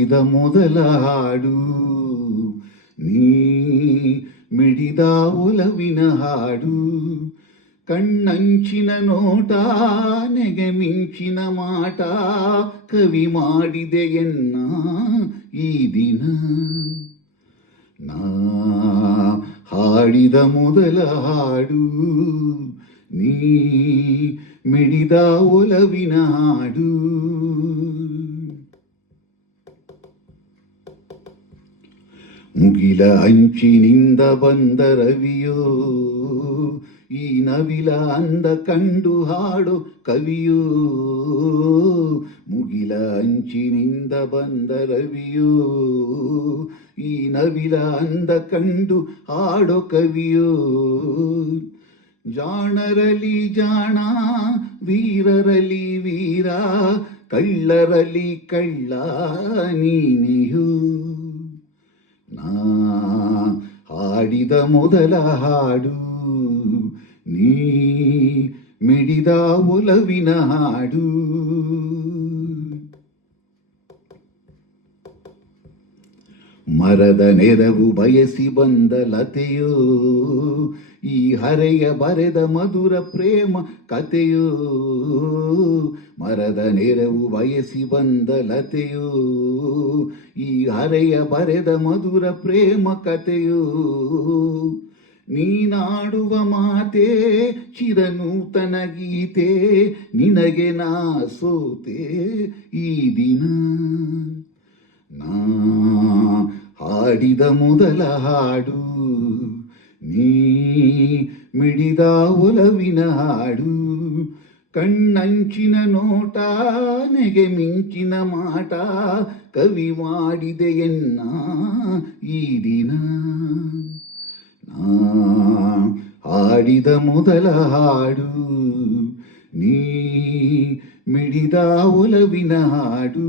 ಹಾಡಿದ ಮೊದಲ ಹಾಡು ನೀ ಮಿಡಿದ ಒಲವಿನ ಹಾಡು ಕಣ್ಣಂಚಿನ ನೋಟ ನೆಗೆ ಮಿಂಚಿನ ಮಾಟ ಕವಿ ಮಾಡಿದೆಯನ್ನ ಈ ದಿನ ನಾ ಹಾಡಿದ ಮೊದಲ ಹಾಡು ನೀ ಮಿಡಿದ ಒಲವಿನ ಹಾಡು ಮುಗಿಲ ಅಂಚಿನಿಂದ ಬಂದ ರವಿಯೋ ಈ ನವಿಲ ಅಂದ ಕಂಡು ಹಾಡು ಕವಿಯೋ ಮುಗಿಲ ಅಂಚಿನಿಂದ ಬಂದ ರವಿಯೋ ಈ ನವಿಲ ಅಂದ ಕಂಡು ಹಾಡೋ ಕವಿಯೋ ಜಾಣರಲಿ ಜಾಣ ವೀರರಲಿ ವೀರ ಕಳ್ಳರಲಿ ಕಳ್ಳ ನೀನೆಯೋ ನಾ ಹಾಡಿದ ಮೊದಲ ಹಾಡು ನೀ ಮಿಡಿದ ಒಲವಿನ ಹಾಡು ಮರದ ನೆರವು ಬಯಸಿ ಬಂದ ಲತೆಯೋ ಈ ಹರೆಯ ಬರೆದ ಮಧುರ ಪ್ರೇಮ ಕಥೆಯೋ ಮರದ ನೆರವು ಬಯಸಿ ಬಂದ ಲತೆಯೋ ಈ ಹರೆಯ ಬರೆದ ಮಧುರ ಪ್ರೇಮ ಕಥೆಯೋ ನೀನಾಡುವ ಮಾತೆ ಚಿರನೂತನ ಗೀತೆ ನಿನಗೆ ನಾ ಸೋತೆ ಈ ದಿನ ನಾ ಹಾಡಿದ ಮೊದಲ ಹಾಡು ನೀ ಮಿಡಿದ ಒಲವಿನ ಹಾಡು ಕಣ್ಣಂಚಿನ ನೋಟ ನೆಗೆ ಮಿಂಚಿನ ಮಾಟ ಕವಿ ಮಾಡಿದೆಯನ್ನ ಈ ದಿನ ನಾ ಹಾಡಿದ ಮೊದಲ ಹಾಡು ನೀ ಮಿಡಿದ ಒಲವಿನ ಹಾಡು